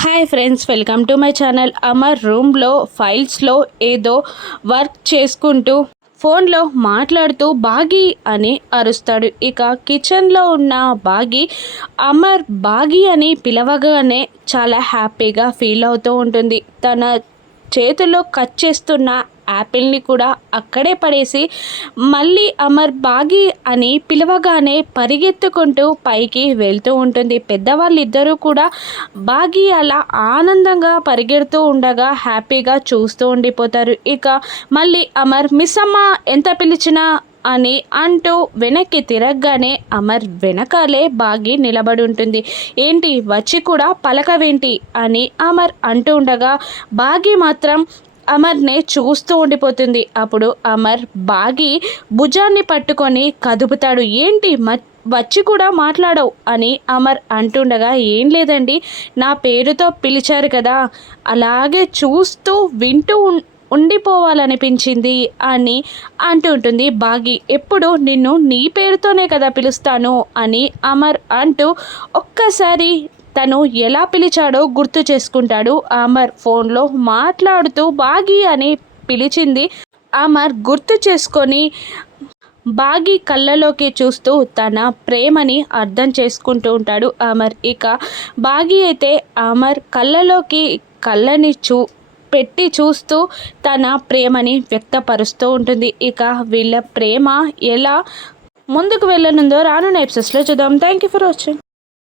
Hi friends, welcome to my channel. Amar రూమ్లో ఫైల్స్లో ఏదో work చేసుకుంటూ ఫోన్లో మాట్లాడుతూ బాగి అని అరుస్తాడు. ఇక కిచెన్లో ఉన్న బాగి అమర్ బాగి అని పిలవగానే చాలా హ్యాపీగా ఫీల్ అవుతూ ఉంటుంది. తన చేతిలో కట్ చేస్తున్న యాపిల్ని కూడా అక్కడే పడేసి మళ్ళీ అమర్ బాగి అని పిలవగానే పరిగెత్తుకుంటూ పైకి వెళ్తూ ఉంటుంది. పెద్దవాళ్ళిద్దరూ కూడా బాగి అలా ఆనందంగా పరిగెడుతూ ఉండగా హ్యాపీగా చూస్తూ ఉండిపోతారు. ఇక మళ్ళీ అమర్ మిస్ అమ్మ ఎంత పిలిచినా అని అంటూ వెనక్కి తిరగగానే అమర్ వెనకాలే బాగి నిలబడి ఉంటుంది. ఏంటి వచ్చి కూడా పలకవేంటి అని అమర్ అంటూ ఉండగా బాగి మాత్రం అమర్నే చూస్తూ ఉండిపోతుంది. అప్పుడు అమర్ బాగి భుజాన్ని పట్టుకొని కదుపుతాడు. ఏంటి వచ్చి కూడా మాట్లాడవు అని అమర్ అంటుండగా, ఏం లేదండి, నా పేరుతో పిలిచారు కదా, అలాగే చూస్తూ వింటూ ఉండిపోవాలనిపించింది అని అంటుంటుంది బాగి. ఎప్పుడు నిన్ను నీ పేరుతోనే కదా పిలుస్తాను అని అమర్ అంటూ ఒక్కసారి తను ఎలా పిలిచాడో గుర్తు చేసుకుంటాడు. అమర్ ఫోన్లో మాట్లాడుతూ బాగి అని పిలిచింది అమర్ గుర్తు చేసుకొని బాగి కళ్ళలోకి చూస్తూ తన ప్రేమని అర్థం చేసుకుంటూ ఉంటాడు అమర్. ఇక బాగి అయితే అమర్ కళ్ళలోకి కళ్ళని పెట్టి చూస్తూ తన ప్రేమని వ్యక్తపరుస్తూ ఉంటుంది. ఇక వీళ్ళ ప్రేమ ఎలా ముందుకు వెళ్ళనుందో రానున్న ఎపిసోడ్స్లో చూద్దాం. Thank you for watching.